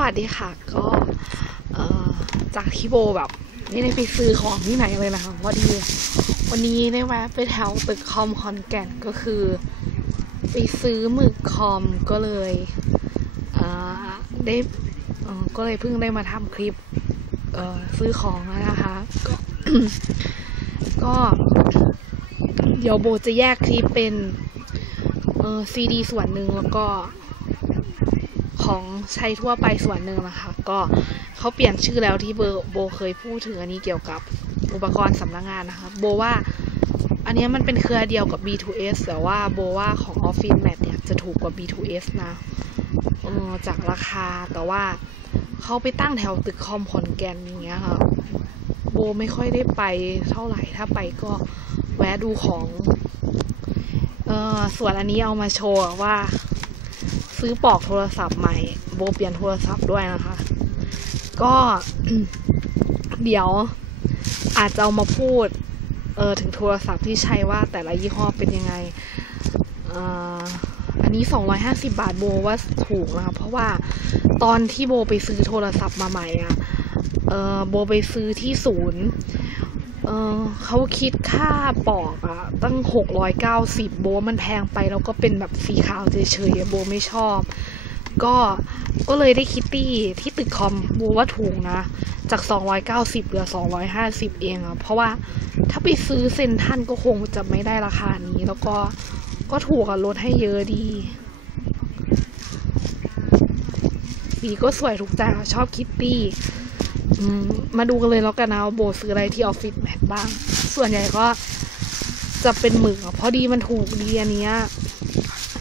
วัสดีค่ะ ก็จากที่โบแบบไม่ได้ไปซื้อของที่ไหนเลยนะคะพอดีวันนี้ได้แวะไปแถวตึกคอมคอนแก่นก็คือ ไปซื้อหมึกคอมก็เลยเได้ก็เลยเพิ่งได้มาทำคลิปซื้อของแล้วนะคะก็ก็ เดี๋ยวโบจะแยกคลิปเป็นซีดีส่วนหนึ่งแล้วก็ ของใช้ทั่วไปส่วนหนึ่งนะคะ ก็เขาเปลี่ยนชื่อแล้วที่เบอร์โบเคยพูดถึงอันนี้เกี่ยวกับอุปกรณ์สำนักงานนะคะ โบว่าอันนี้มันเป็นเครือเดียวกับ B2S แต่ว่าโบว่าของ Office Mat เนี่ยจะถูกกว่า B2S นะออจากราคาแต่ว่าเขาไปตั้งแถวตึกคอมขอนแก่นอย่างเงี้ยค่ะโบไม่ค่อยได้ไปเท่าไหร่ถ้าไปก็แวะดูของ เออส่วนอันนี้เอามาโชว์ว่า ซื้อปลอกโทรศัพท์ใหม่ โบเปลี่ยนโทรศัพท์ด้วยนะคะ ก็เดี๋ยวอาจจะเอามาพูดเออถึงโทรศัพท์ที่ใช้ว่าแต่ละยี่ห้อเป็นยังไงอันนี้ 250 บาทโบว่าถูกนะคะเพราะว่าตอนที่โบไปซื้อโทรศัพท์มาใหม่อะเออโบไปซื้อที่ศูนย์ เออเขาคิดค่าปอกอะตั้งหกร้อยเก้าสิบโบว่ามันแพงไปแล้วก็เป็นแบบสีขาวเฉยๆโบไม่ชอบ ก็ก็เลยได้คิตตี้ที่ตึกคอมโบว่าถูกนะ จาก 290เหลือ 250 เองอะเพราะว่าถ้าไปซื้อเซนทันก็คงจะไม่ได้ราคานี้ แล้วก็ก็ถูกอะลดให้เยอะดีสีก็สวยถูกใจชอบคิตตี้ มาดูกันเลยแล้วกันนะว่าโบซื้ออะไรที่ออฟฟิศแมทบ้าง ส่วนใหญ่ก็จะเป็นหมึกเพราะดีมันถูกดีอันเนี้ย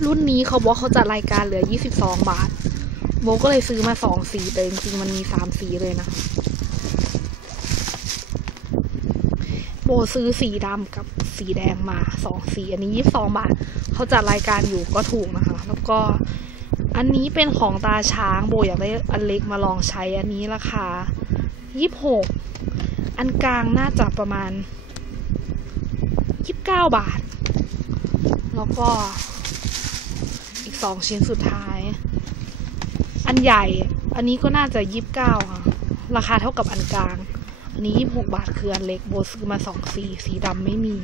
รุ่นนี้เขาบอกเขาจัดรายการเหลือ 22 บาท โบก็เลยซื้อมาสองสีแต่จริงๆมันมีสามสีเลยนะ โบซื้อสีดำกับสีแดงมาสองสี อันนี้ 22 บาท เขาจัดรายการอยู่ก็ถูกนะคะ แล้วก็อันนี้เป็นของตาช้างโบอยากได้อันเล็กมาลองใช้อันนี้ราคา ยี่สิบหกอันกลางน่าจะประมาณยี่สิบเก้าบาท แล้วก็อีกสองชิ้นสุดท้าย อันใหญ่อันนี้ก็น่าจะยี่สิบเก้าค่ะ ราคาเท่ากับอันกลาง อันนี้ยี่สิบหกบาทคืออันเล็กโบซื้อมาสองสีสีดำไม่มี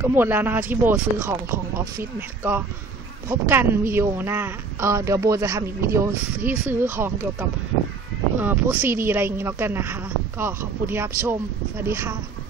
ก็หมดแล้วนะคะที่โบซื้อของของออฟฟิศแมทก็ พบกันวิดีโอหน้า เออเดี๋ยวโบจะทำอีกวิดีโอที่ซื้อของเกี่ยวกับ เออพวกซีดีอะไรอย่างนี้แล้วกันนะคะ ก็ขอบคุณที่รับชม สวัสดีค่ะ